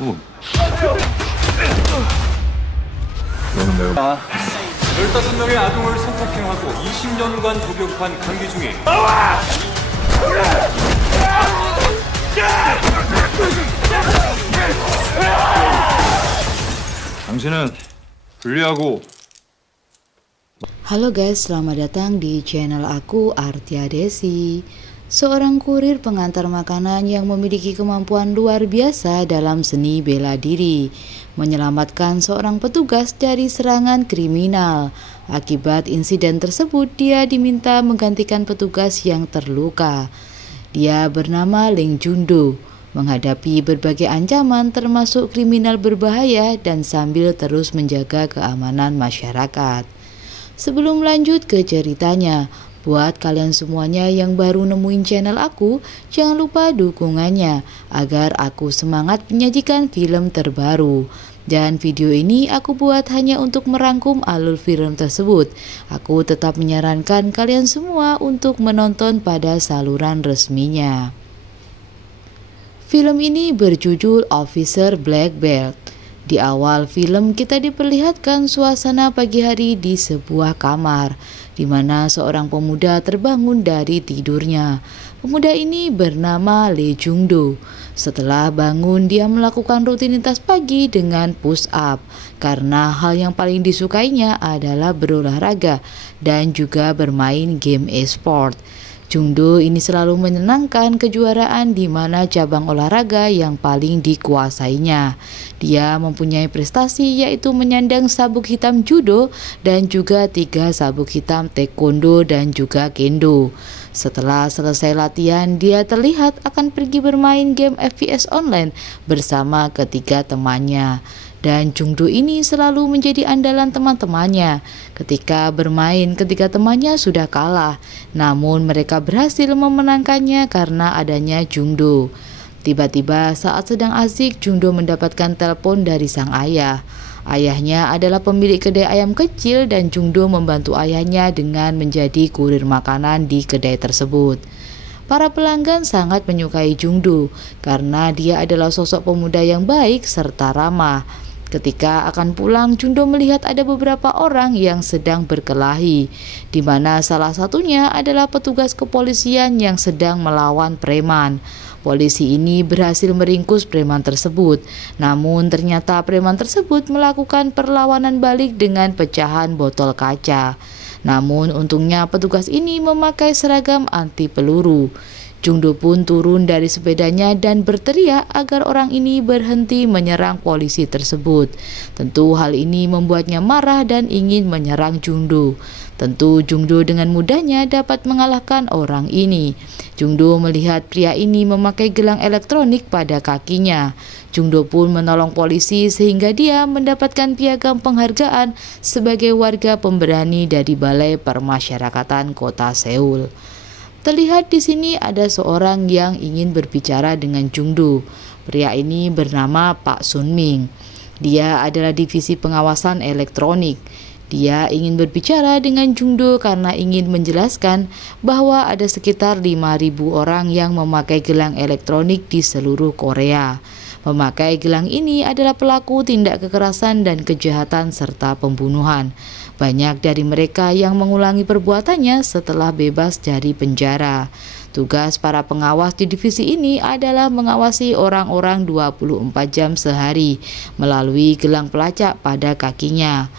너는 매우 15명의 아동을 성폭행하고 20년간 독역한 강기중이 당신은 불리하고. Halo guys, selamat datang di channel aku, Artia Desi. Seorang kurir pengantar makanan yang memiliki kemampuan luar biasa dalam seni bela diri menyelamatkan seorang petugas dari serangan kriminal. Akibat insiden tersebut, dia diminta menggantikan petugas yang terluka. Dia bernama Ling Jung-do, menghadapi berbagai ancaman termasuk kriminal berbahaya dan sambil terus menjaga keamanan masyarakat. Sebelum lanjut ke ceritanya, buat kalian semuanya yang baru nemuin channel aku, jangan lupa dukungannya agar aku semangat menyajikan film terbaru. Dan video ini aku buat hanya untuk merangkum alur film tersebut. Aku tetap menyarankan kalian semua untuk menonton pada saluran resminya. Film ini berjudul Officer Black Belt. Di awal film kita diperlihatkan suasana pagi hari di sebuah kamar, di mana seorang pemuda terbangun dari tidurnya. Pemuda ini bernama Lee Jung-do. Setelah bangun, dia melakukan rutinitas pagi dengan push up, karena hal yang paling disukainya adalah berolahraga dan juga bermain game e-sport. Jung-do ini selalu menyenangkan kejuaraan di mana cabang olahraga yang paling dikuasainya. Dia mempunyai prestasi yaitu menyandang sabuk hitam judo dan juga 3 sabuk hitam taekwondo dan juga kendo. Setelah selesai latihan, dia terlihat akan pergi bermain game FPS online bersama ketiga temannya. Dan Jung-do ini selalu menjadi andalan teman-temannya. Ketika bermain, ketiga temannya sudah kalah, namun mereka berhasil memenangkannya karena adanya Jung-do. Tiba-tiba saat sedang asik, Jung-do mendapatkan telepon dari sang ayah. Ayahnya adalah pemilik kedai ayam kecil dan Jung-do membantu ayahnya dengan menjadi kurir makanan di kedai tersebut. Para pelanggan sangat menyukai Jung-do karena dia adalah sosok pemuda yang baik serta ramah. Ketika akan pulang, Jung-do melihat ada beberapa orang yang sedang berkelahi, di mana salah satunya adalah petugas kepolisian yang sedang melawan preman. Polisi ini berhasil meringkus preman tersebut, namun ternyata preman tersebut melakukan perlawanan balik dengan pecahan botol kaca. Namun untungnya petugas ini memakai seragam anti peluru. Jung-do pun turun dari sepedanya dan berteriak agar orang ini berhenti menyerang polisi tersebut. Tentu hal ini membuatnya marah dan ingin menyerang Jung-do. Tentu Jung-do dengan mudahnya dapat mengalahkan orang ini. Jung-do melihat pria ini memakai gelang elektronik pada kakinya. Jung-do pun menolong polisi sehingga dia mendapatkan piagam penghargaan sebagai warga pemberani dari Balai Permasyarakatan Kota Seoul. Terlihat di sini ada seorang yang ingin berbicara dengan Jung-do. Pria ini bernama Pak Sun Ming. Dia adalah divisi pengawasan elektronik. Dia ingin berbicara dengan Jung-do karena ingin menjelaskan bahwa ada sekitar 5.000 orang yang memakai gelang elektronik di seluruh Korea. Pemakai gelang ini adalah pelaku tindak kekerasan dan kejahatan serta pembunuhan. Banyak dari mereka yang mengulangi perbuatannya setelah bebas dari penjara. Tugas para pengawas di divisi ini adalah mengawasi orang-orang 24 jam sehari melalui gelang pelacak pada kakinya.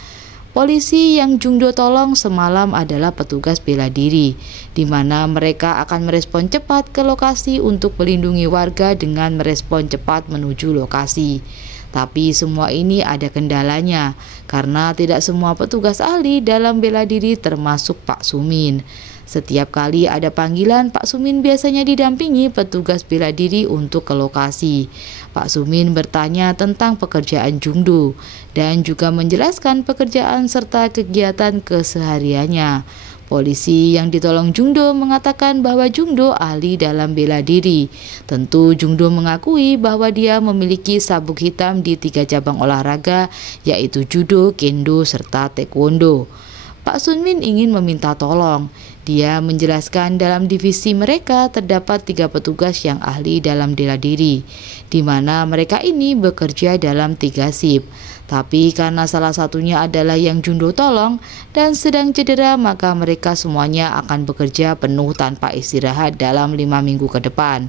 Polisi yang Jung-do tolong semalam adalah petugas bela diri, di mana mereka akan merespon cepat ke lokasi untuk melindungi warga dengan merespon cepat menuju lokasi. Tapi semua ini ada kendalanya, karena tidak semua petugas ahli dalam bela diri termasuk Pak Sumin. Setiap kali ada panggilan, Pak Sumin biasanya didampingi petugas bela diri untuk ke lokasi. Pak Sumin bertanya tentang pekerjaan Jung-do dan juga menjelaskan pekerjaan serta kegiatan kesehariannya. Polisi yang ditolong Jung-do mengatakan bahwa Jung-do ahli dalam bela diri. Tentu Jung-do mengakui bahwa dia memiliki sabuk hitam di 3 cabang olahraga, yaitu judo, kendo, serta taekwondo. Pak Sun Min ingin meminta tolong. Dia menjelaskan dalam divisi mereka terdapat 3 petugas yang ahli dalam bela diri, di mana mereka ini bekerja dalam 3 shift. Tapi karena salah satunya adalah yang Jundo tolong dan sedang cedera, maka mereka semuanya akan bekerja penuh tanpa istirahat dalam 5 minggu ke depan.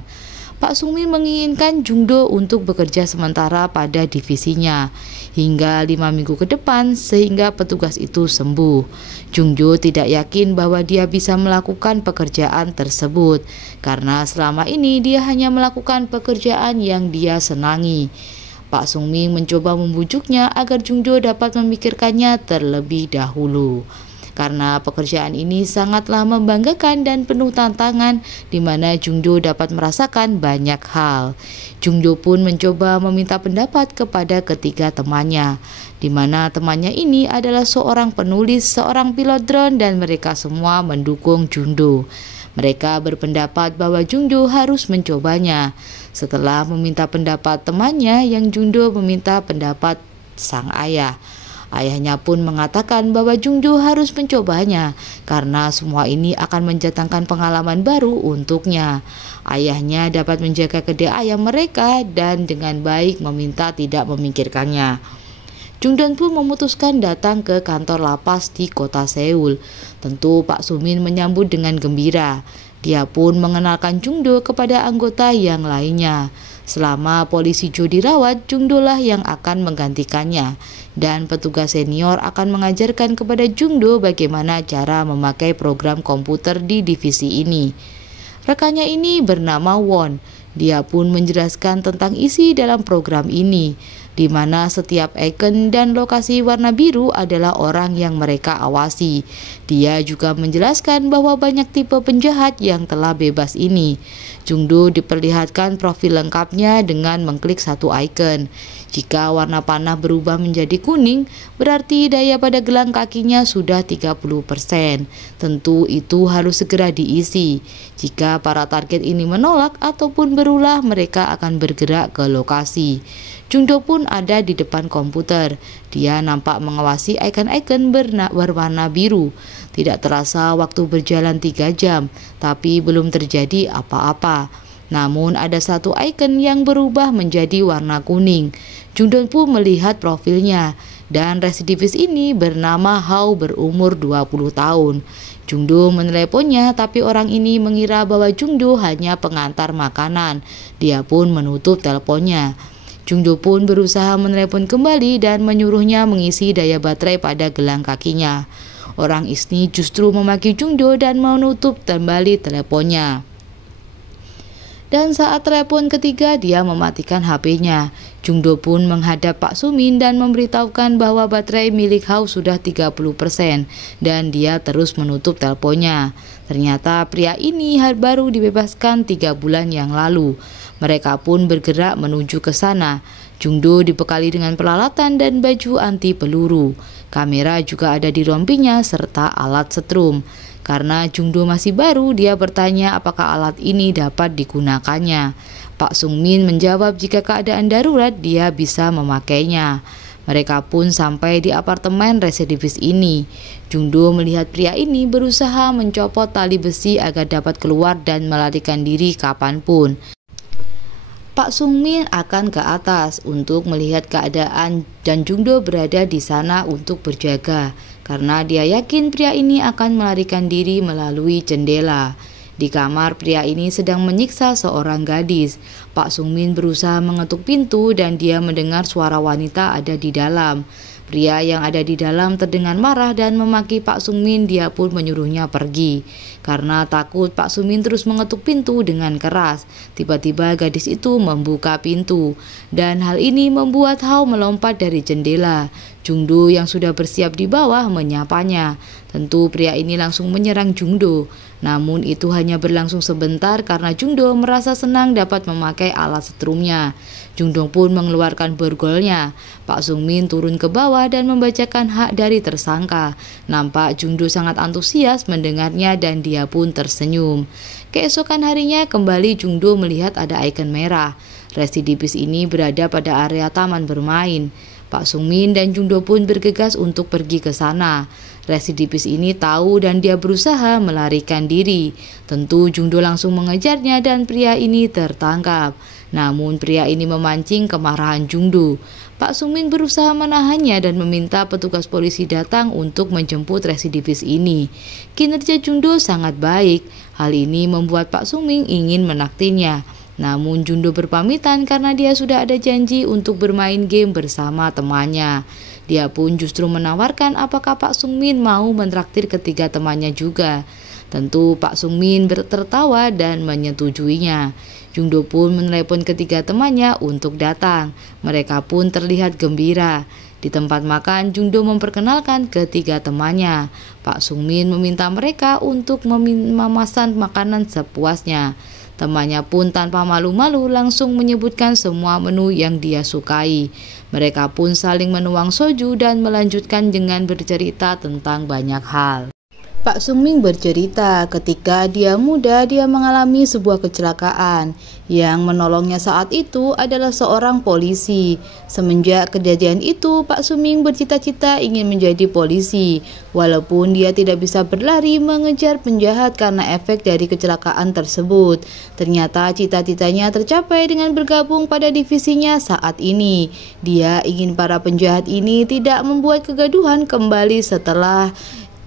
Pak Sung-min menginginkan Jung-do untuk bekerja sementara pada divisinya hingga 5 minggu ke depan sehingga petugas itu sembuh. Jung-do tidak yakin bahwa dia bisa melakukan pekerjaan tersebut karena selama ini dia hanya melakukan pekerjaan yang dia senangi. Pak Sung-min mencoba membujuknya agar Jung-do dapat memikirkannya terlebih dahulu. Karena pekerjaan ini sangatlah membanggakan dan penuh tantangan di mana Jung-do dapat merasakan banyak hal. Jung-do pun mencoba meminta pendapat kepada ketiga temannya, di mana temannya ini adalah seorang penulis, seorang pilot drone dan mereka semua mendukung Jung-do. Mereka berpendapat bahwa Jung-do harus mencobanya. Setelah meminta pendapat temannya, yang Jung-do meminta pendapat sang ayah. Ayahnya pun mengatakan bahwa Jung-do harus mencobanya karena semua ini akan mendatangkan pengalaman baru untuknya. Ayahnya dapat menjaga kedai ayam mereka dan dengan baik meminta tidak memikirkannya. Jung-do pun memutuskan datang ke kantor lapas di kota Seoul. Tentu Pak Sung-min menyambut dengan gembira. Dia pun mengenalkan Jung-do kepada anggota yang lainnya. Selama polisi Jo dirawat, Jung-do lah yang akan menggantikannya. Dan petugas senior akan mengajarkan kepada Jung-do bagaimana cara memakai program komputer di divisi ini. Rekannya ini bernama Won. Dia pun menjelaskan tentang isi dalam program ini, di mana setiap icon dan lokasi warna biru adalah orang yang mereka awasi. Dia juga menjelaskan bahwa banyak tipe penjahat yang telah bebas ini. Jung-do diperlihatkan profil lengkapnya dengan mengklik satu icon. Jika warna panah berubah menjadi kuning, berarti daya pada gelang kakinya sudah 30%. Tentu itu harus segera diisi. Jika para target ini menolak ataupun berulah, mereka akan bergerak ke lokasi. Jung-do pun ada di depan komputer. Dia nampak mengawasi icon-icon berwarna biru. Tidak terasa waktu berjalan 3 jam, tapi belum terjadi apa-apa. Namun ada satu icon yang berubah menjadi warna kuning. Jung-do pun melihat profilnya, dan residivis ini bernama Hao berumur 20 tahun. Jung-do meneleponnya, tapi orang ini mengira bahwa Jung-do hanya pengantar makanan. Dia pun menutup teleponnya. Jung-do pun berusaha menelepon kembali dan menyuruhnya mengisi daya baterai pada gelang kakinya. Orang ini justru memaki Jung-do dan menutup kembali teleponnya. Dan saat telepon ketiga, dia mematikan HP-nya. Jung-do pun menghadap Pak Sung-min dan memberitahukan bahwa baterai milik Hao sudah 30% dan dia terus menutup teleponnya. Ternyata pria ini baru dibebaskan 3 bulan yang lalu. Mereka pun bergerak menuju ke sana. Jung-do dibekali dengan peralatan dan baju anti peluru. Kamera juga ada di rompinya serta alat setrum. Karena Jung-do masih baru, dia bertanya apakah alat ini dapat digunakannya. Pak Sung-min menjawab jika keadaan darurat dia bisa memakainya. Mereka pun sampai di apartemen residivis ini. Jung-do melihat pria ini berusaha mencopot tali besi agar dapat keluar dan melarikan diri kapanpun. Pak Sung-min akan ke atas untuk melihat keadaan dan Jung-do berada di sana untuk berjaga karena dia yakin pria ini akan melarikan diri melalui jendela. Di kamar, pria ini sedang menyiksa seorang gadis. Pak Sung-min berusaha mengetuk pintu dan dia mendengar suara wanita ada di dalam. Pria yang ada di dalam terdengar marah dan memaki Pak Sung-min. Dia pun menyuruhnya pergi. Karena takut, Pak Sung-min terus mengetuk pintu dengan keras. Tiba-tiba gadis itu membuka pintu. Dan hal ini membuat Hao melompat dari jendela. Jung-do yang sudah bersiap di bawah menyapanya. Tentu pria ini langsung menyerang Jung-do. Namun itu hanya berlangsung sebentar karena Jung-do merasa senang dapat memakai alat setrumnya. Jung-do pun mengeluarkan borgolnya. Pak Sung-min turun ke bawah dan membacakan hak dari tersangka. Nampak Jung-do sangat antusias mendengarnya dan dia pun tersenyum. Keesokan harinya kembali Jung-do melihat ada ikon merah. Residivis ini berada pada area taman bermain. Pak Sung-min dan Jung-do pun bergegas untuk pergi ke sana. Residivis ini tahu dan dia berusaha melarikan diri. Tentu Jungdo langsung mengejarnya dan pria ini tertangkap. Namun pria ini memancing kemarahan Jungdo. Pak Sungmin berusaha menahannya dan meminta petugas polisi datang untuk menjemput residivis ini. Kinerja Jungdo sangat baik. Hal ini membuat Pak Sungmin ingin menaktirnya. Namun Jungdo berpamitan karena dia sudah ada janji untuk bermain game bersama temannya. Dia pun justru menawarkan apakah Pak Sungmin mau mentraktir ketiga temannya juga. Tentu Pak Sungmin tertawa dan menyetujuinya. Jungdo pun menelepon ketiga temannya untuk datang. Mereka pun terlihat gembira. Di tempat makan, Jungdo memperkenalkan ketiga temannya. Pak Sungmin meminta mereka untuk memesan makanan sepuasnya. Temannya pun tanpa malu-malu langsung menyebutkan semua menu yang dia sukai. Mereka pun saling menuang soju dan melanjutkan dengan bercerita tentang banyak hal. Pak Sungmin bercerita ketika dia muda dia mengalami sebuah kecelakaan. Yang menolongnya saat itu adalah seorang polisi. Semenjak kejadian itu, Pak Sungmin bercita-cita ingin menjadi polisi. Walaupun dia tidak bisa berlari mengejar penjahat karena efek dari kecelakaan tersebut. Ternyata cita-citanya tercapai dengan bergabung pada divisinya saat ini. Dia ingin para penjahat ini tidak membuat kegaduhan kembali setelah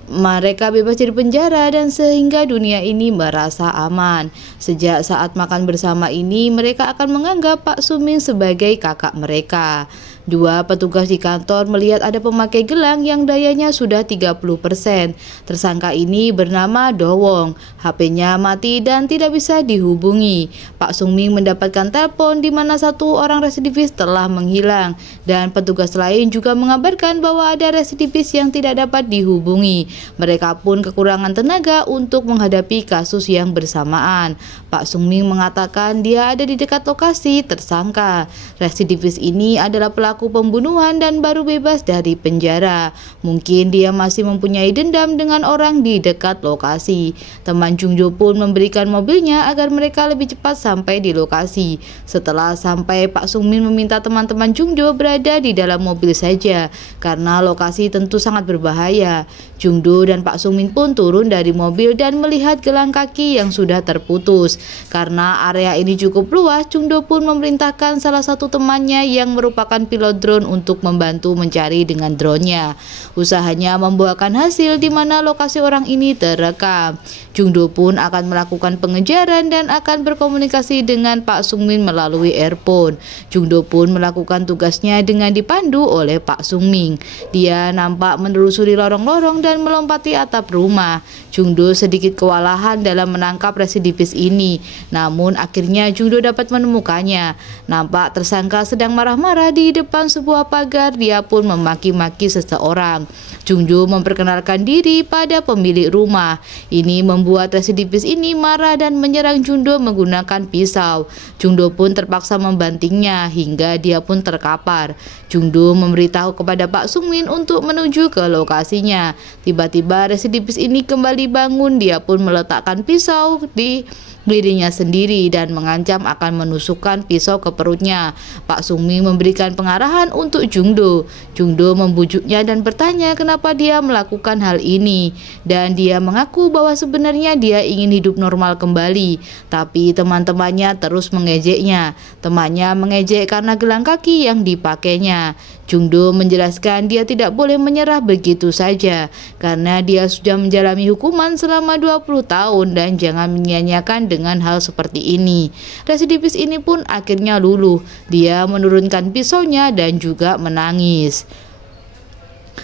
mereka bebas dari penjara dan sehingga dunia ini merasa aman. Sejak saat makan bersama ini, mereka akan menganggap Pak Sungmin sebagai kakak mereka. Dua petugas di kantor melihat ada pemakai gelang yang dayanya sudah 30%. Tersangka ini bernama Do Wong. HP-nya mati dan tidak bisa dihubungi. Pak Sungmin mendapatkan telepon di mana satu orang residivis telah menghilang. Dan petugas lain juga mengabarkan bahwa ada residivis yang tidak dapat dihubungi. Mereka pun kekurangan tenaga untuk menghadapi kasus yang bersamaan. Pak Sungmin mengatakan dia ada di dekat lokasi tersangka. Residivis ini adalah pelaku pembunuhan dan baru bebas dari penjara. Mungkin dia masih mempunyai dendam dengan orang di dekat lokasi. Teman Jungdo pun memberikan mobilnya agar mereka lebih cepat sampai di lokasi. Setelah sampai, Pak Sungmin meminta teman-teman Jungdo berada di dalam mobil saja karena lokasi tentu sangat berbahaya. Jungdo dan Pak Sungmin pun turun dari mobil dan melihat gelang kaki yang sudah terputus. Karena area ini cukup luas, Jungdo pun memerintahkan salah satu temannya yang merupakan pilot drone untuk membantu mencari dengan drone-nya. Usahanya membuahkan hasil di mana lokasi orang ini terekam. Jungdo pun akan melakukan pengejaran dan akan berkomunikasi dengan Pak Sungmin melalui earphone. Jungdo pun melakukan tugasnya dengan dipandu oleh Pak Sungmin. Dia nampak menelusuri lorong-lorong dan melompati atap rumah. Jungdo sedikit kewalahan dalam menangkap residivis ini, namun akhirnya Jungdo dapat menemukannya. Nampak tersangka sedang marah-marah di depan sebuah pagar. Dia pun memaki-maki seseorang. Jungdo memperkenalkan diri pada pemilik rumah. Ini membuat residivis ini marah dan menyerang Jungdo menggunakan pisau. Jungdo pun terpaksa membantingnya hingga dia pun terkapar. Jungdo memberitahu kepada Pak Sungmin untuk menuju ke lokasinya. Tiba-tiba residivis ini kembali bangun. Dia pun meletakkan pisau di dirinya sendiri dan mengancam akan menusukkan pisau ke perutnya. Pak Sungmin memberikan pengarahan untuk Jungdo. Jungdo membujuknya dan bertanya kenapa dia melakukan hal ini. Dan dia mengaku bahwa sebenarnya dia ingin hidup normal kembali. Tapi teman-temannya terus mengejeknya. Temannya mengejek karena gelang kaki yang dipakainya. Jungdo menjelaskan dia tidak boleh menyerah begitu saja karena dia sudah menjalani hukuman selama 20 tahun dan jangan menyia-nyiakan dengan hal seperti ini. Residivis ini pun akhirnya luluh. Dia menurunkan pisaunya dan juga menangis.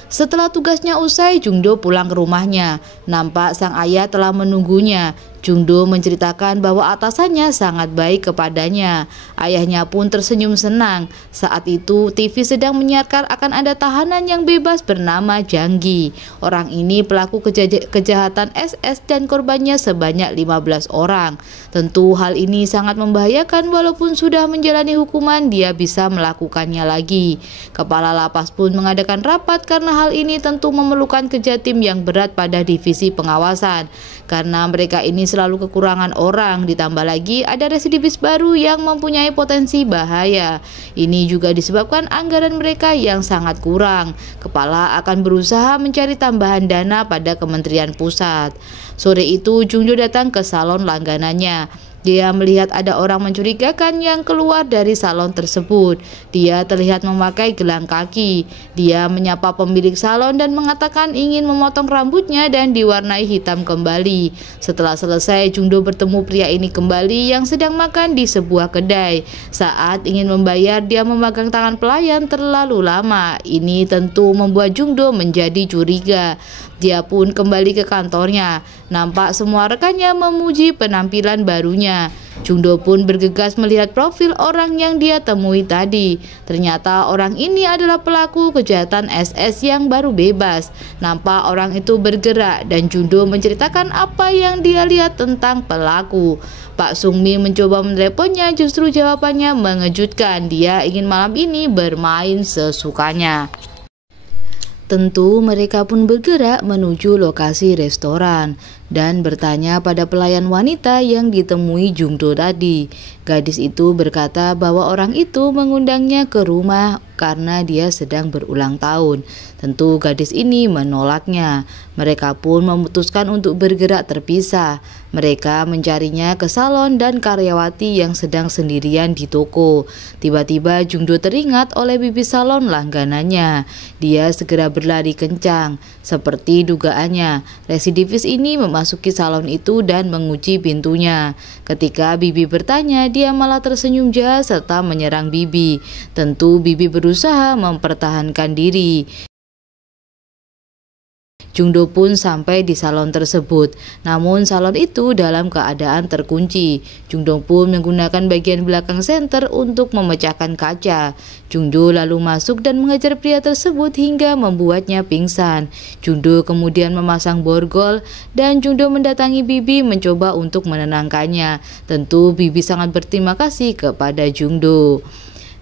Setelah tugasnya usai, Jungdo pulang ke rumahnya. Nampak sang ayah telah menunggunya. Jungdo menceritakan bahwa atasannya sangat baik kepadanya. Ayahnya pun tersenyum senang. Saat itu TV sedang menyiarkan akan ada tahanan yang bebas bernama Janggi. Orang ini pelaku kejahatan SS dan korbannya sebanyak 15 orang. Tentu hal ini sangat membahayakan, walaupun sudah menjalani hukuman dia bisa melakukannya lagi. Kepala lapas pun mengadakan rapat karena hal ini tentu memerlukan kerja tim yang berat pada divisi pengawasan. Karena mereka ini selalu kekurangan orang, ditambah lagi ada residivis baru yang mempunyai potensi bahaya. Ini juga disebabkan anggaran mereka yang sangat kurang. Kepala akan berusaha mencari tambahan dana pada Kementerian Pusat. Sore itu Jungjo datang ke salon langganannya. Dia melihat ada orang mencurigakan yang keluar dari salon tersebut. Dia terlihat memakai gelang kaki. Dia menyapa pemilik salon dan mengatakan ingin memotong rambutnya dan diwarnai hitam kembali. Setelah selesai, Jungdo bertemu pria ini kembali yang sedang makan di sebuah kedai. Saat ingin membayar, dia memegang tangan pelayan terlalu lama. Ini tentu membuat Jungdo menjadi curiga. Dia pun kembali ke kantornya. Nampak semua rekannya memuji penampilan barunya. Jungdo pun bergegas melihat profil orang yang dia temui tadi. Ternyata orang ini adalah pelaku kejahatan SS yang baru bebas. Nampak orang itu bergerak dan Jungdo menceritakan apa yang dia lihat tentang pelaku. Pak Sungmi mencoba meneleponnya, justru jawabannya mengejutkan. Dia ingin malam ini bermain sesukanya. Tentu mereka pun bergerak menuju lokasi restoran dan bertanya pada pelayan wanita yang ditemui Jungdo tadi. Gadis itu berkata bahwa orang itu mengundangnya ke rumah karena dia sedang berulang tahun. Tentu gadis ini menolaknya. Mereka pun memutuskan untuk bergerak terpisah. Mereka mencarinya ke salon dan karyawati yang sedang sendirian di toko. Tiba-tiba Jungdo teringat oleh bibi salon langganannya. Dia segera berlari kencang. Seperti dugaannya, residivis ini memasuki salon itu dan mengunci pintunya. Ketika bibi bertanya, dia malah tersenyum jahat serta menyerang bibi. Tentu bibi berusaha mempertahankan diri. Jungdo pun sampai di salon tersebut, namun salon itu dalam keadaan terkunci. Jungdo pun menggunakan bagian belakang senter untuk memecahkan kaca. Jungdo lalu masuk dan mengejar pria tersebut hingga membuatnya pingsan. Jungdo kemudian memasang borgol dan Jungdo mendatangi bibi mencoba untuk menenangkannya. Tentu bibi sangat berterima kasih kepada Jungdo.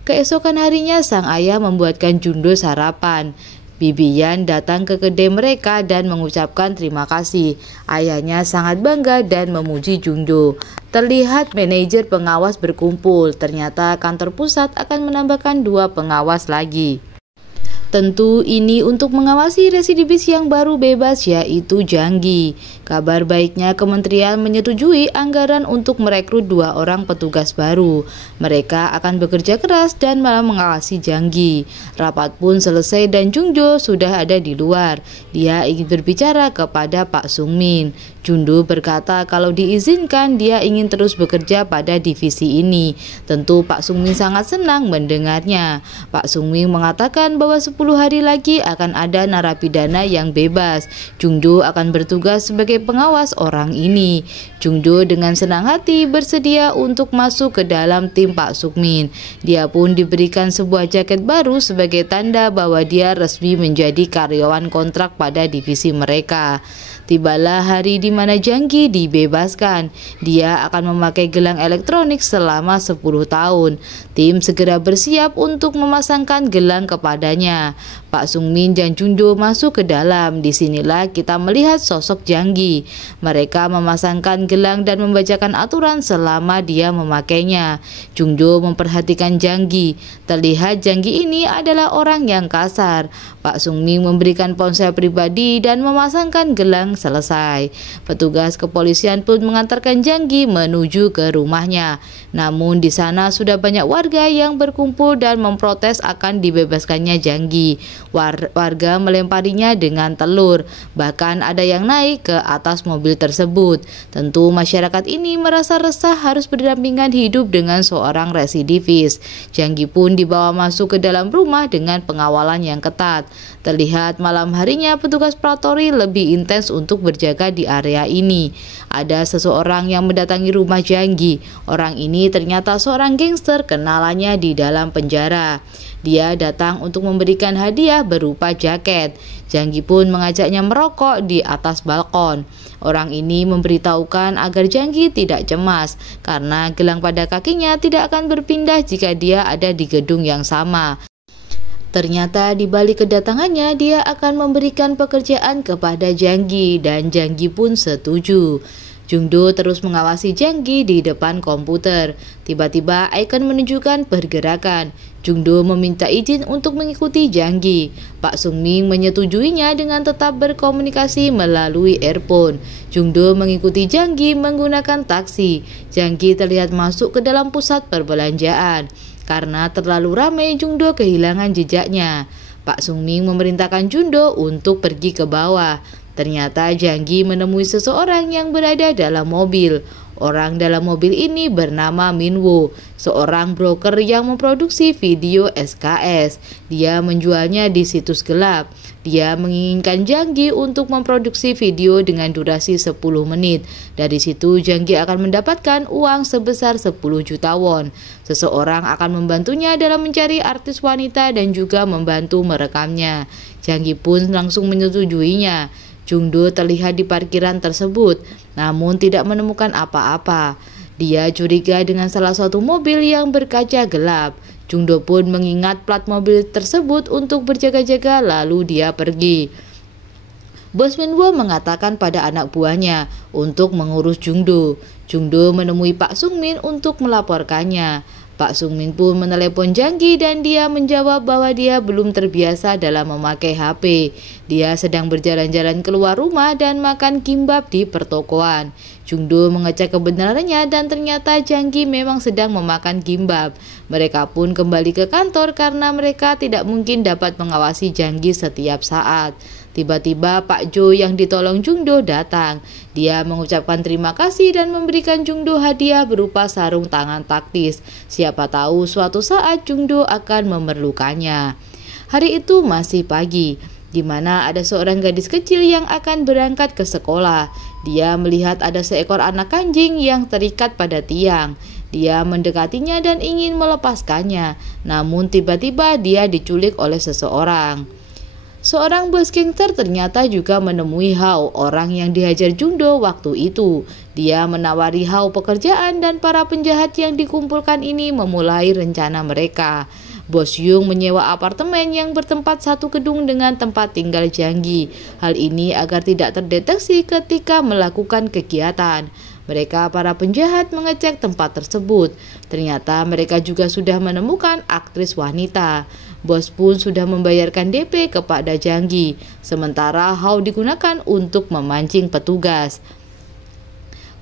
Keesokan harinya sang ayah membuatkan Jungdo sarapan. Bibi Yan datang ke kedai mereka dan mengucapkan terima kasih. Ayahnya sangat bangga dan memuji Jungdo. Terlihat manajer pengawas berkumpul. Ternyata kantor pusat akan menambahkan 2 pengawas lagi. Tentu ini untuk mengawasi residivis yang baru bebas, yaitu Janggi. Kabar baiknya kementerian menyetujui anggaran untuk merekrut 2 orang petugas baru. Mereka akan bekerja keras dan malah mengawasi Janggi. Rapat pun selesai dan Jungdo sudah ada di luar. Dia ingin berbicara kepada Pak Sungmin. Jungdo berkata kalau diizinkan dia ingin terus bekerja pada divisi ini. Tentu Pak Sungmin sangat senang mendengarnya. Pak Sungmin mengatakan bahwa 10 hari lagi akan ada narapidana yang bebas. Jungdo akan bertugas sebagai pengawas orang ini. Jungdo dengan senang hati bersedia untuk masuk ke dalam tim Pak Sungmin. Dia pun diberikan sebuah jaket baru sebagai tanda bahwa dia resmi menjadi karyawan kontrak pada divisi mereka. Tibalah hari di mana Janggi dibebaskan. Dia akan memakai gelang elektronik selama 10 tahun. Tim segera bersiap untuk memasangkan gelang kepadanya. Pak Sungmin dan Jungdo masuk ke dalam. Disinilah kita melihat sosok Janggi. Mereka memasangkan gelang dan membacakan aturan selama dia memakainya. Jungdo memperhatikan Janggi. Terlihat Janggi ini adalah orang yang kasar. Pak Sungmin memberikan ponsel pribadi dan memasangkan gelang selesai. Petugas kepolisian pun mengantarkan Janggi menuju ke rumahnya. Namun di sana sudah banyak warga yang berkumpul dan memprotes akan dibebaskannya Janggi. Warga melemparinya dengan telur. Bahkan ada yang naik ke atas mobil tersebut. Tentu masyarakat ini merasa resah harus berdampingan hidup dengan seorang residivis. Janggi pun dibawa masuk ke dalam rumah dengan pengawalan yang ketat. Terlihat malam harinya petugas Pratori lebih intens untuk berjaga di area ini. Ada seseorang yang mendatangi rumah Janggi. Orang ini ternyata seorang gangster kenalannya di dalam penjara. Dia datang untuk memberikan hadiah berupa jaket. Janggi pun mengajaknya merokok di atas balkon. Orang ini memberitahukan agar Janggi tidak cemas karena gelang pada kakinya tidak akan berpindah jika dia ada di gedung yang sama. Ternyata di balik kedatangannya dia akan memberikan pekerjaan kepada Janggi dan Janggi pun setuju. Jungdo terus mengawasi Janggi di depan komputer. Tiba-tiba ikon menunjukkan pergerakan. Jungdo meminta izin untuk mengikuti Janggi. Pak Sungmin menyetujuinya dengan tetap berkomunikasi melalui earphone. Jungdo mengikuti Janggi menggunakan taksi. Janggi terlihat masuk ke dalam pusat perbelanjaan. Karena terlalu ramai, Jungdo kehilangan jejaknya. Pak Sungmin memerintahkan Jungdo untuk pergi ke bawah. Ternyata Janggi menemui seseorang yang berada dalam mobil. Orang dalam mobil ini bernama Minwo, seorang broker yang memproduksi video SKS. Dia menjualnya di situs gelap. Dia menginginkan Janggi untuk memproduksi video dengan durasi 10 menit. Dari situ Janggi akan mendapatkan uang sebesar 10 juta won. Seseorang akan membantunya dalam mencari artis wanita dan juga membantu merekamnya. Janggi pun langsung menyetujuinya. Jungdo terlihat di parkiran tersebut, namun tidak menemukan apa-apa. Dia curiga dengan salah satu mobil yang berkaca gelap. Jungdo pun mengingat plat mobil tersebut untuk berjaga-jaga, lalu dia pergi. Bos Minwo mengatakan pada anak buahnya untuk mengurus Jungdo. Jungdo menemui Pak Sungmin untuk melaporkannya. Pak Sungmin pun menelepon Janggi dan dia menjawab bahwa dia belum terbiasa dalam memakai HP. Dia sedang berjalan-jalan keluar rumah dan makan kimbap di pertokoan. Jungdo mengecek kebenarannya dan ternyata Janggi memang sedang memakan kimbap. Mereka pun kembali ke kantor karena mereka tidak mungkin dapat mengawasi Janggi setiap saat. Tiba-tiba Pak Jo yang ditolong Jungdo datang. Dia mengucapkan terima kasih dan memberikan Jungdo hadiah berupa sarung tangan taktis. Siapa tahu suatu saat Jungdo akan memerlukannya. Hari itu masih pagi, di mana ada seorang gadis kecil yang akan berangkat ke sekolah. Dia melihat ada seekor anak anjing yang terikat pada tiang. Dia mendekatinya dan ingin melepaskannya, namun tiba-tiba dia diculik oleh seseorang. Seorang bos gangster ternyata juga menemui Hao, orang yang dihajar Jungdo waktu itu. Dia menawari Hao pekerjaan dan para penjahat yang dikumpulkan ini memulai rencana mereka. Bos Yung menyewa apartemen yang bertempat satu gedung dengan tempat tinggal Janggi. Hal ini agar tidak terdeteksi ketika melakukan kegiatan. Mereka para penjahat mengecek tempat tersebut. Ternyata mereka juga sudah menemukan aktris wanita. Bos pun sudah membayarkan DP kepada Janggi. Sementara Hao digunakan untuk memancing petugas.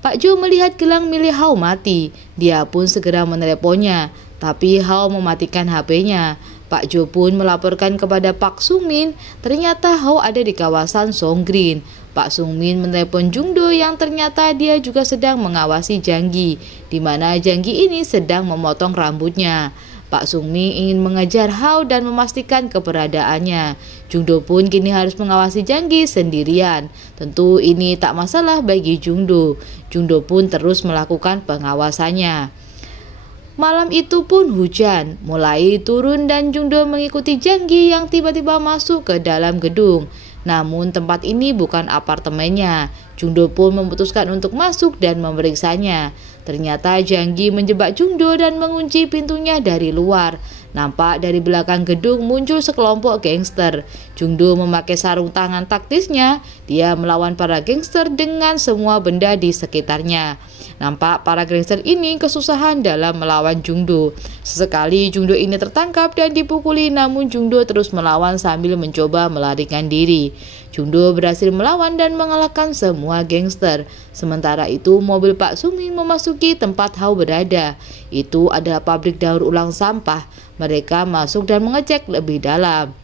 Pak Jo melihat gelang milik Hao mati. Dia pun segera meneleponnya. Tapi Hao mematikan HP-nya. Pak Jo pun melaporkan kepada Pak Sungmin. Ternyata Hao ada di kawasan Songgreen. Pak Sungmin menelepon Jungdo yang ternyata dia juga sedang mengawasi Janggi, di mana Janggi ini sedang memotong rambutnya. Pak Sungmin ingin mengejar Hao dan memastikan keberadaannya. Jungdo pun kini harus mengawasi Janggi sendirian. Tentu ini tak masalah bagi Jungdo. Jungdo pun terus melakukan pengawasannya. Malam itu pun hujan mulai turun dan Jungdo mengikuti Janggi yang tiba-tiba masuk ke dalam gedung. Namun tempat ini bukan apartemennya. Jungdo pun memutuskan untuk masuk dan memeriksanya. Ternyata Janggi menjebak Jungdo dan mengunci pintunya dari luar. Nampak dari belakang gedung muncul sekelompok gangster. Jungdo memakai sarung tangan taktisnya. Dia melawan para gangster dengan semua benda di sekitarnya. Nampak para gangster ini kesusahan dalam melawan Jungdo. Sesekali Jungdo ini tertangkap dan dipukuli, namun Jungdo terus melawan sambil mencoba melarikan diri. Jungdo berhasil melawan dan mengalahkan semua gangster. Sementara itu mobil Pak Sungmin memasuki tempat Hao berada. Itu adalah pabrik daur ulang sampah. Mereka masuk dan mengecek lebih dalam.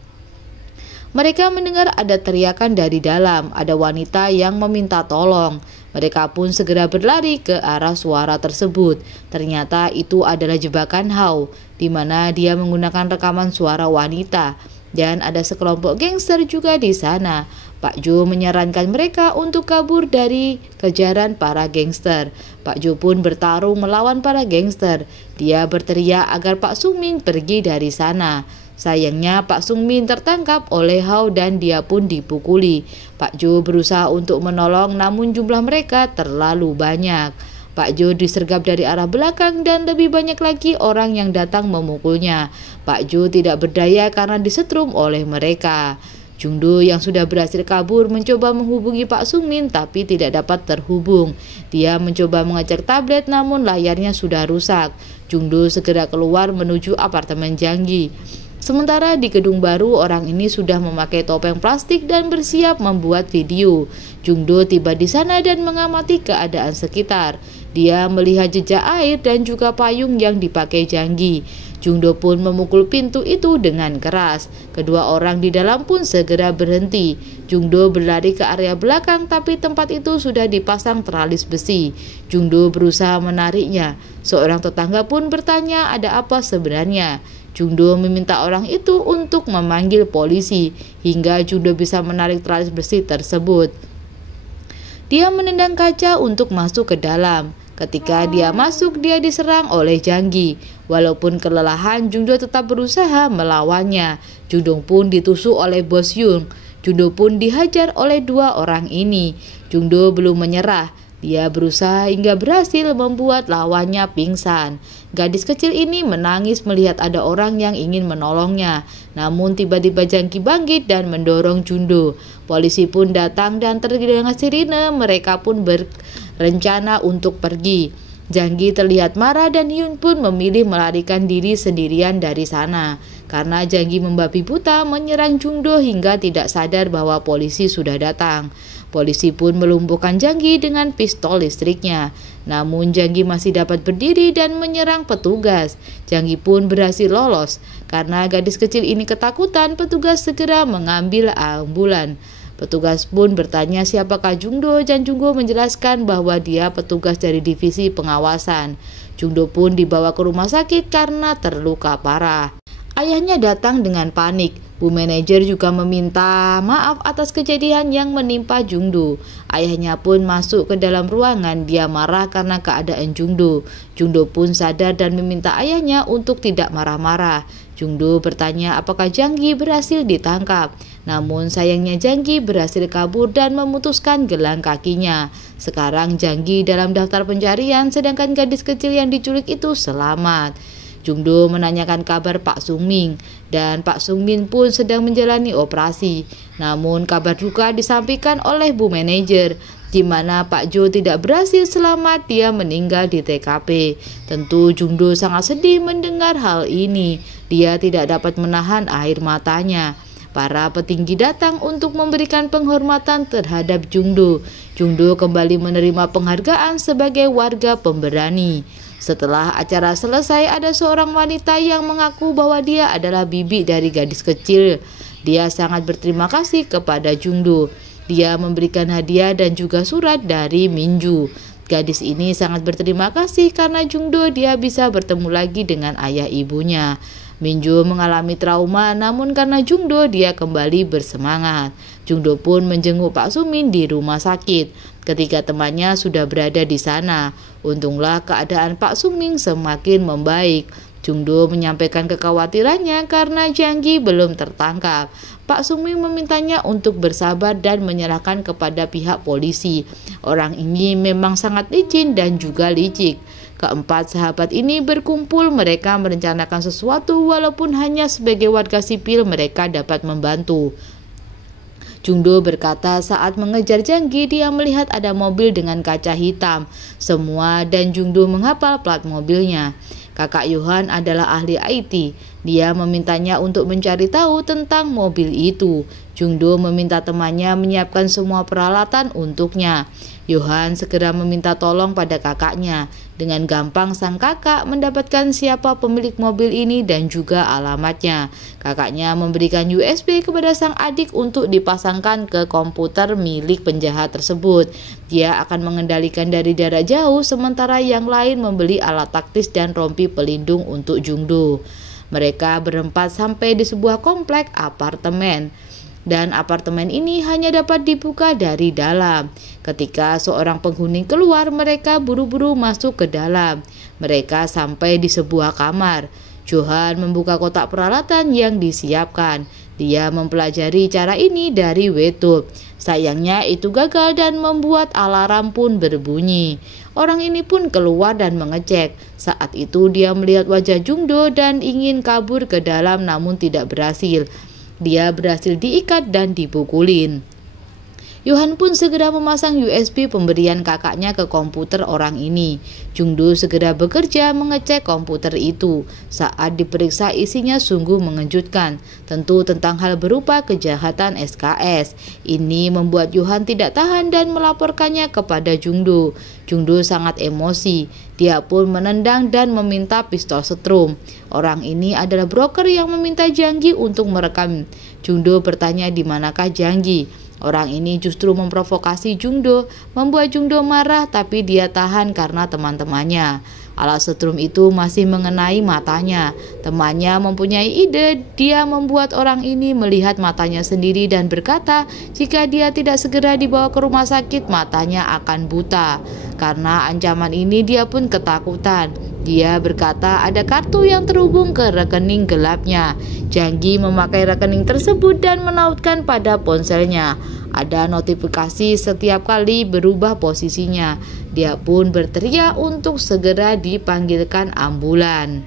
Mereka mendengar ada teriakan dari dalam. Ada wanita yang meminta tolong. Mereka pun segera berlari ke arah suara tersebut. Ternyata itu adalah jebakan Hao, di mana dia menggunakan rekaman suara wanita. Dan ada sekelompok gangster juga di sana. Pak Jo menyarankan mereka untuk kabur dari kejaran para gangster. Pak Jo pun bertarung melawan para gangster. Dia berteriak agar Pak Sungmin pergi dari sana. Sayangnya Pak Sungmin tertangkap oleh Hao dan dia pun dipukuli. Pak Jo berusaha untuk menolong namun jumlah mereka terlalu banyak. Pak Jo disergap dari arah belakang dan lebih banyak lagi orang yang datang memukulnya. Pak Jo tidak berdaya karena disetrum oleh mereka. Jungdo yang sudah berhasil kabur mencoba menghubungi Pak Sungmin tapi tidak dapat terhubung. Dia mencoba mengecek tablet namun layarnya sudah rusak. Jungdo segera keluar menuju apartemen Janggi. Sementara di gedung baru, orang ini sudah memakai topeng plastik dan bersiap membuat video. Jungdo tiba di sana dan mengamati keadaan sekitar. Dia melihat jejak air dan juga payung yang dipakai Janggi. Jungdo pun memukul pintu itu dengan keras. Kedua orang di dalam pun segera berhenti. Jungdo berlari ke area belakang tapi tempat itu sudah dipasang teralis besi. Jungdo berusaha menariknya. Seorang tetangga pun bertanya ada apa sebenarnya. Jungdo meminta orang itu untuk memanggil polisi hingga Jungdo bisa menarik teralis besi tersebut. Dia menendang kaca untuk masuk ke dalam. Ketika dia masuk, dia diserang oleh Janggi. Walaupun kelelahan, Jungdo tetap berusaha melawannya. Jungdo pun ditusuk oleh Bos Yung. Jungdo pun dihajar oleh dua orang ini. Jungdo belum menyerah. Dia berusaha hingga berhasil membuat lawannya pingsan. Gadis kecil ini menangis melihat ada orang yang ingin menolongnya. Namun tiba-tiba Janggi bangkit dan mendorong Jungdo. Polisi pun datang dan terdengar sirine. Mereka pun berencana untuk pergi. Janggi terlihat marah dan Hyun pun memilih melarikan diri sendirian dari sana. Karena Janggi membabi buta menyerang Jungdo hingga tidak sadar bahwa polisi sudah datang. Polisi pun melumpuhkan Janggi dengan pistol listriknya. Namun Janggi masih dapat berdiri dan menyerang petugas. Janggi pun berhasil lolos. Karena gadis kecil ini ketakutan, petugas segera mengambil ambulan. Petugas pun bertanya siapakah Jungdo dan Jungdo menjelaskan bahwa dia petugas dari divisi pengawasan. Jungdo pun dibawa ke rumah sakit karena terluka parah. Ayahnya datang dengan panik. Bu manajer juga meminta maaf atas kejadian yang menimpa Jungdo. Ayahnya pun masuk ke dalam ruangan. Dia marah karena keadaan Jungdo. Jungdo pun sadar dan meminta ayahnya untuk tidak marah-marah. Jungdo bertanya apakah Janggi berhasil ditangkap. Namun sayangnya Janggi berhasil kabur dan memutuskan gelang kakinya. Sekarang Janggi dalam daftar pencarian sedangkan gadis kecil yang diculik itu selamat. Jungdo menanyakan kabar Pak Sungmin dan Pak Sungmin pun sedang menjalani operasi. Namun kabar duka disampaikan oleh Bu manajer di mana Pak Jo tidak berhasil selamat, dia meninggal di TKP. Tentu Jungdo sangat sedih mendengar hal ini. Dia tidak dapat menahan air matanya. Para petinggi datang untuk memberikan penghormatan terhadap Jungdo. Jungdo kembali menerima penghargaan sebagai warga pemberani. Setelah acara selesai, ada seorang wanita yang mengaku bahwa dia adalah bibi dari gadis kecil. Dia sangat berterima kasih kepada Jungdo. Dia memberikan hadiah dan juga surat dari Minju. Gadis ini sangat berterima kasih karena Jungdo dia bisa bertemu lagi dengan ayah ibunya. Minju mengalami trauma, namun karena Jungdo dia kembali bersemangat. Jungdo pun menjenguk Pak Sungmin di rumah sakit ketika temannya sudah berada di sana. Untunglah keadaan Pak Sungmin semakin membaik. Jungdo menyampaikan kekhawatirannya karena Janggi belum tertangkap. Pak Sungmin memintanya untuk bersabar dan menyerahkan kepada pihak polisi. Orang ini memang sangat licin dan juga licik. Keempat sahabat ini berkumpul, mereka merencanakan sesuatu walaupun hanya sebagai warga sipil mereka dapat membantu. Jungdo berkata saat mengejar Janggi dia melihat ada mobil dengan kaca hitam semua dan Jungdo menghafal plat mobilnya. Kakak Yohan adalah ahli IT. Dia memintanya untuk mencari tahu tentang mobil itu. Jungdo meminta temannya menyiapkan semua peralatan untuknya. Yohan segera meminta tolong pada kakaknya. Dengan gampang sang kakak mendapatkan siapa pemilik mobil ini dan juga alamatnya. Kakaknya memberikan USB kepada sang adik untuk dipasangkan ke komputer milik penjahat tersebut. Dia akan mengendalikan dari jarak jauh sementara yang lain membeli alat taktis dan rompi pelindung untuk Jungdo. Mereka berempat sampai di sebuah komplek apartemen. Dan apartemen ini hanya dapat dibuka dari dalam. Ketika seorang penghuni keluar, mereka buru-buru masuk ke dalam. Mereka sampai di sebuah kamar. Johan membuka kotak peralatan yang disiapkan. Dia mempelajari cara ini dari YouTube. Sayangnya itu gagal dan membuat alarm pun berbunyi. Orang ini pun keluar dan mengecek. Saat itu dia melihat wajah Jungdo dan ingin kabur ke dalam namun tidak berhasil. Dia berhasil diikat dan dipukulin. Yohan pun segera memasang USB pemberian kakaknya ke komputer orang ini. Jungdo segera bekerja mengecek komputer itu. Saat diperiksa isinya sungguh mengejutkan, tentu tentang hal berupa kejahatan SKS. Ini membuat Yohan tidak tahan dan melaporkannya kepada Jungdo. Jungdo sangat emosi. Dia pun menendang dan meminta pistol setrum. Orang ini adalah broker yang meminta Janggi untuk merekam. Jungdo bertanya di manakah Janggi. Orang ini justru memprovokasi Jungdo, membuat Jungdo marah, tapi dia tahan karena teman-temannya. Alat setrum itu masih mengenai matanya. Temannya mempunyai ide, dia membuat orang ini melihat matanya sendiri dan berkata jika dia tidak segera dibawa ke rumah sakit matanya akan buta. Karena ancaman ini dia pun ketakutan. Dia berkata ada kartu yang terhubung ke rekening gelapnya. Janggi memakai rekening tersebut dan menautkan pada ponselnya. Ada notifikasi setiap kali berubah posisinya. Dia pun berteriak untuk segera dipanggilkan ambulan.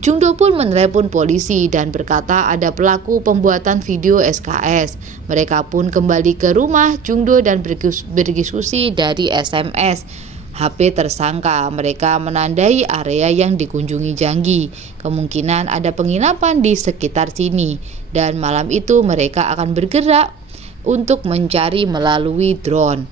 Jungdo pun menelepon polisi dan berkata ada pelaku pembuatan video SKS. Mereka pun kembali ke rumah Jungdo dan berdiskusi dari SMS HP tersangka. Mereka menandai area yang dikunjungi Janggi. Kemungkinan ada penginapan di sekitar sini. Dan malam itu mereka akan bergerak untuk mencari melalui drone.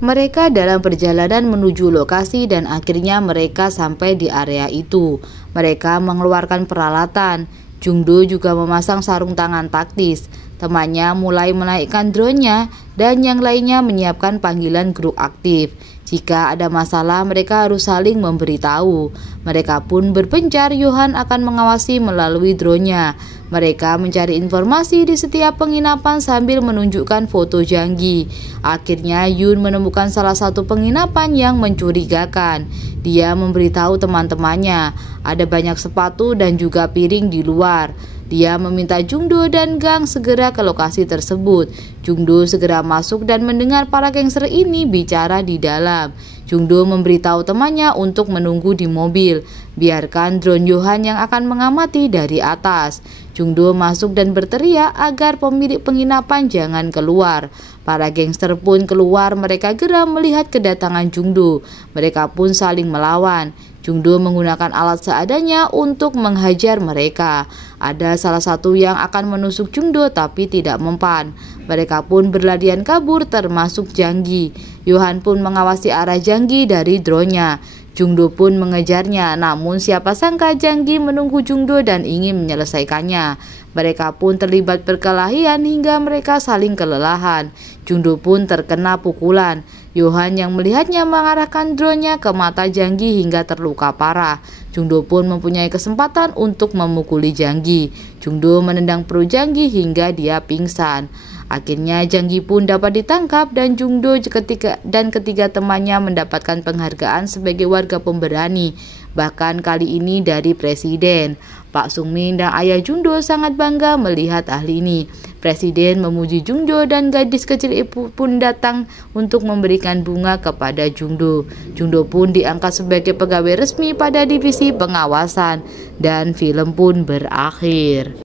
Mereka dalam perjalanan menuju lokasi dan akhirnya mereka sampai di area itu. Mereka mengeluarkan peralatan. Jungdo juga memasang sarung tangan taktis. Temannya mulai menaikkan drone-nya dan yang lainnya menyiapkan panggilan grup aktif. Jika ada masalah mereka harus saling memberitahu. Mereka pun berpencar Yohan akan mengawasi melalui drone-nya. Mereka mencari informasi di setiap penginapan sambil menunjukkan foto Janggi. Akhirnya Yun menemukan salah satu penginapan yang mencurigakan. Dia memberitahu teman-temannya ada banyak sepatu dan juga piring di luar. Dia meminta Jungdo dan Gang segera ke lokasi tersebut. Jungdo segera masuk dan mendengar para gangster ini bicara di dalam. Jungdo memberitahu temannya untuk menunggu di mobil. Biarkan drone Yohan yang akan mengamati dari atas. Jungdo masuk dan berteriak agar pemilik penginapan jangan keluar. Para gangster pun keluar, mereka geram melihat kedatangan Jungdo. Mereka pun saling melawan. Jungdo menggunakan alat seadanya untuk menghajar mereka. Ada salah satu yang akan menusuk Jungdo tapi tidak mempan. Mereka pun berlarian kabur termasuk Janggi. Yohan pun mengawasi arah Janggi dari drone-nya. Jungdo pun mengejarnya, namun siapa sangka Janggi menunggu Jungdo dan ingin menyelesaikannya. Mereka pun terlibat perkelahian hingga mereka saling kelelahan. Jungdo pun terkena pukulan. Yohan yang melihatnya mengarahkan drone-nya ke mata Janggi hingga terluka parah. Jungdo pun mempunyai kesempatan untuk memukuli Janggi. Jungdo menendang perut Janggi hingga dia pingsan. Akhirnya Janggi pun dapat ditangkap dan Jungdo ketiga temannya mendapatkan penghargaan sebagai warga pemberani. Bahkan kali ini dari Presiden. Pak Sungmin dan ayah Jungdo sangat bangga melihat ahli ini. Presiden memuji Jungdo dan gadis kecil ibu pun datang untuk memberikan bunga kepada Jungdo. Jungdo pun diangkat sebagai pegawai resmi pada divisi pengawasan dan film pun berakhir.